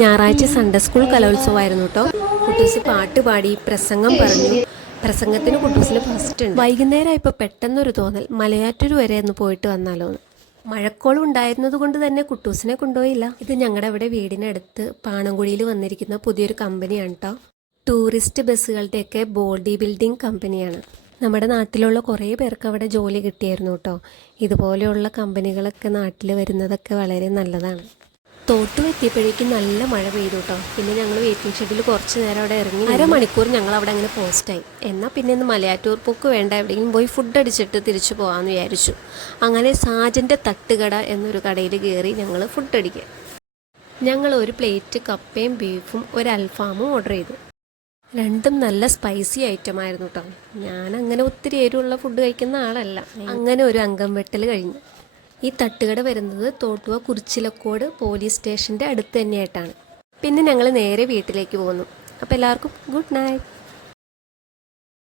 ഞായറാഴ്ച Sunday school കലോത്സവമായിരുന്നു കേട്ടോ. കുട്ടൂസ് പാട്ട് പാടി പ്രസംഗം പറഞ്ഞു. പ്രസംഗത്തിന് കുട്ടൂസിന് ഫസ്റ്റ് ഉണ്ട്. വൈകുന്നേരമായപ്പോൾ പെട്ടെന്നൊരു തോന്നൽ മലയാറ്റൂർ വരെ ഒന്ന് പോയിട്ട് വന്നാലോ എന്ന്. മഴക്കോളം ഉണ്ടായിരുന്നത് കൊണ്ട് തന്നെ കുട്ടൂസിനെ കൊണ്ടുപോയില്ല. ഇത് ഞങ്ങളുടെ അവിടെ വീടിനടുത്ത് പാണങ്കുഴിയിൽ വന്നിരിക്കുന്ന പുതിയൊരു കമ്പനിയാണ് കേട്ടോ. ടൂറിസ്റ്റ് ബസ്സുകളുടെയൊക്കെ ബോഡി ബിൽഡിംഗ് കമ്പനിയാണ്. നമ്മുടെ നാട്ടിലുള്ള കുറേ പേർക്ക് അവിടെ ജോലി കിട്ടിയായിരുന്നു കേട്ടോ. ഇതുപോലെയുള്ള കമ്പനികളൊക്കെ നാട്ടിൽ വരുന്നതൊക്കെ വളരെ നല്ലതാണ്. തോട്ടു എത്തിയപ്പോഴേക്കും നല്ല മഴ പെയ്തു കേട്ടോ. പിന്നെ ഞങ്ങൾ വെയിറ്റിംഗ് ഷെഡിൽ കുറച്ച് നേരം അവിടെ ഇറങ്ങി. അരമണിക്കൂർ ഞങ്ങൾ അവിടെ അങ്ങനെ പോസ്റ്റായി. എന്നാൽ പിന്നെ ഇന്ന് മലയാറ്റൂർ പോക്ക് വേണ്ട, എവിടെയെങ്കിലും പോയി ഫുഡ് അടിച്ചിട്ട് തിരിച്ചു പോകാമെന്ന് വിചാരിച്ചു. അങ്ങനെ സാജൻ്റെ തട്ടുകട എന്നൊരു കടയിൽ കയറി ഞങ്ങൾ ഫുഡ് അടിക്കുക. ഞങ്ങൾ ഒരു പ്ലേറ്റ് കപ്പയും ബീഫും ഒരു അൽഫാമും ഓർഡർ ചെയ്തു. രണ്ടും നല്ല സ്പൈസി ഐറ്റമായിരുന്നു കേട്ടോ. ഞാനങ്ങനെ ഒത്തിരി എരിവുള്ള ഫുഡ് കഴിക്കുന്ന ആളല്ല. അങ്ങനെ ഒരു അംഗം വെട്ടൽ കഴിഞ്ഞു. ഈ തട്ടുകട വരുന്നത് തോട്ടുവ കുറിച്ചിലക്കോട് പോലീസ് സ്റ്റേഷൻ്റെ അടുത്ത് തന്നെയായിട്ടാണ്. പിന്നെ ഞങ്ങൾ നേരെ വീട്ടിലേക്ക് പോന്നു. അപ്പോൾ എല്ലാവർക്കും ഗുഡ് നൈറ്റ്.